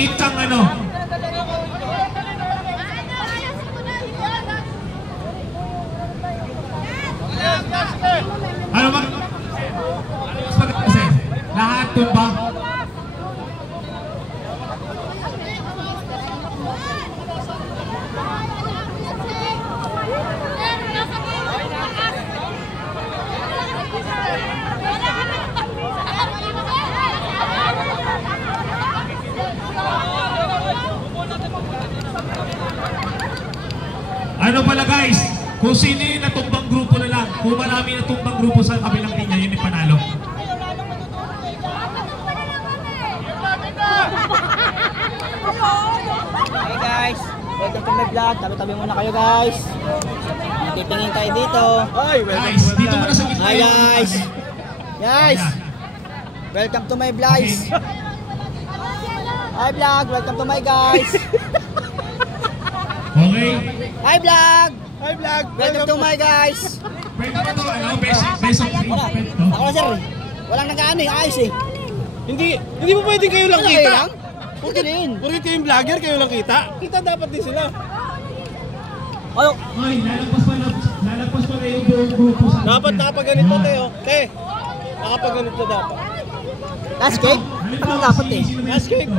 maliit kang ano. Ano ba? Kasi lahat tumba. Ano pala guys, kung sino yung natumbang grupo na lang, kung marami natumbang grupo sa kabilang linya, yun yung panalo. Hey guys, welcome to my vlog. Tabi-tabi muna kayo guys. Titingin tayo dito. Guys, dito muna sa gitna. Hi guys. Guys, welcome to my vlogs. Hi vlog, welcome to my guys. Okay. Hi vlog. Hi vlog. Welcome to my guys. Pwede ba ito, ano, best of 3? Ako na sir. Walang nag-ano eh, ayos eh. Hindi mo pwedeng kayo lang kita. Pwede rin. Puro kayong vlogger, kayo lang kita. Kita dapat din sila. Ayo. Ay, lalagpas pa na yung buong grupo sa... Dapat nakapaganito tayo. Te, nakapaganito dapat. Last cake? Ano dapat eh? Last cake.